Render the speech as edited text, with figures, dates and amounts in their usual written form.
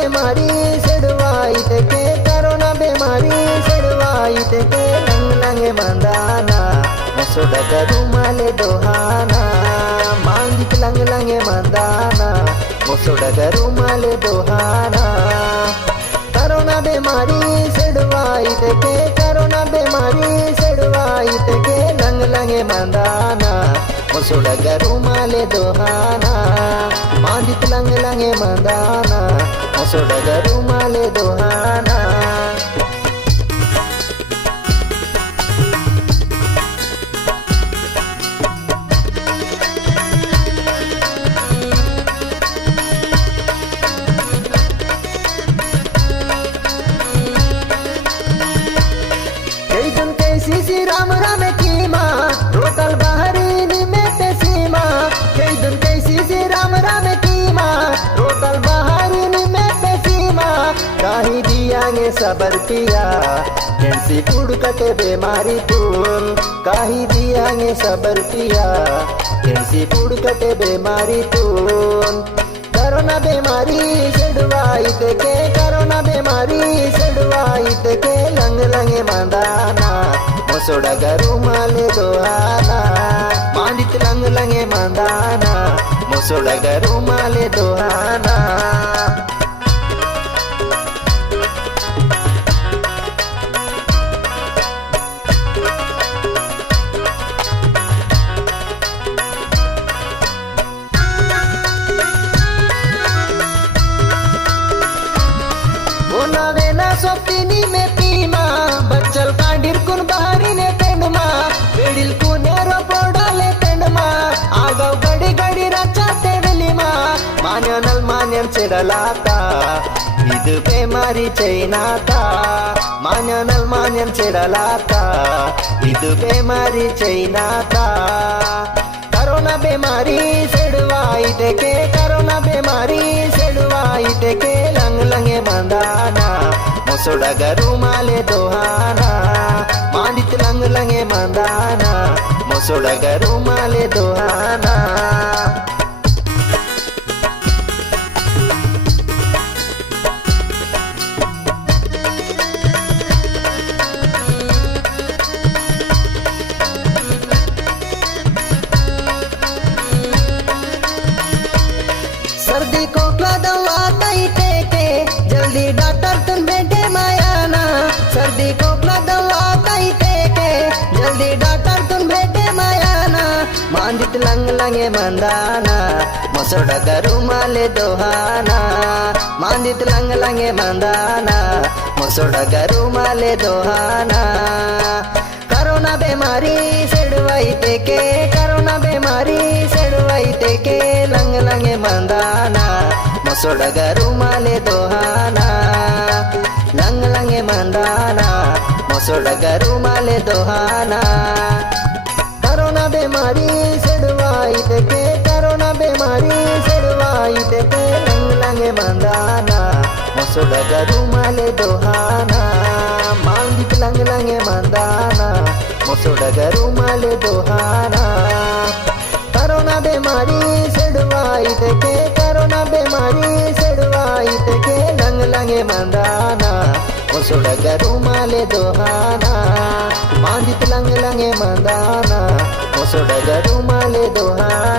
बेमारी सेडवाई के कोरोना बेमारी सेडवाई के लंग लंगे मंदाना मसोडग रुमाले दोहाना मांगित लंग लंगे मंदाना मसोडग रुमाले दोहाना कोरोना बेमारी सेडवाई के कोरोना बेमारी सेडवाई के लंग लंगे मंदाना मसोडग रुमाले दोहाना मांगित लंग लंगे मंदाना मसोडग रुमाले दोहाना कैसी राम राम की माँ रोकल बहरीन में पे सीमा कई दिन कैसी राम राम की माँ रोकल बहरीन में पे सीमा काही दियांगे सबर पिया कैसी फूड कटे बीमारी तुम काही दियांगे सबर पिया कैसी फूड कटे बीमारी तुम कोरोना बीमारी सेडवाई के कोरोना बीमारी सेडवाई के लंग लंगे मंदाना मसोडग रुमाले दोहाना मांडित लंग लंगे मंदाना मसोडग रुमाले दोहाना वेना सोप्तिनी में पीमा बच्चल कांडिर कुन बहारी ने तेंडमा बेडिल कुनेरो पोडाले तेंडमा आगव गड़ी गड़ी रचा तेडलिमा मान्यनल मान्यन चेडलाता इदु बेमारी चैनाता मान्यनल मान्यन चेडलाता इदु बेमारी चैनाता कोरोना बीमारी सेडवाई के कोरोना बीमारी सेडवाई के लंग लंगे मंदाना मसोडग रुमाले दोहाना मांडित लंग लंगे मंदाना मसोडग रुमाले दोहाना सर्दी खोखला दवा नहीं टेके जल्दी डॉक्टर तुम बेटे मायाना सर्दी खोखला दवा नहीं टेके जल्दी डॉक्टर तुम बेटे मायाना मांडित लंग लंगे मंदाना मसोडग रुमाले दोहाना मांडित लंग लंगे मंदाना मसोडग रुमाले दोहाना कोरोना बीमारी सेडवाई के कोरोना बीमारी सेडवाई के लंग लंगे मंदाना मसोडग रुमाले दोहाना लंग लंगे मंदाना मसोडग रुमाले दोहाना कोरोना बीमारी सेडवाई के कोरोना बीमारी सेडवाई के लंग लंगे मंदाना मसोडग रुमाले दोहाना मांगित लंग लंगे मंदाना मसोडग रुमाले दोहाना कोरोना बीमारी सेडवाई के कोरोना बीमारी सेडवाई के लंग लंगे मंदाना मसोडग रुमाले दोहाना मांगित लंग लंगे मंदाना मसोडग रुमाले दोहाना।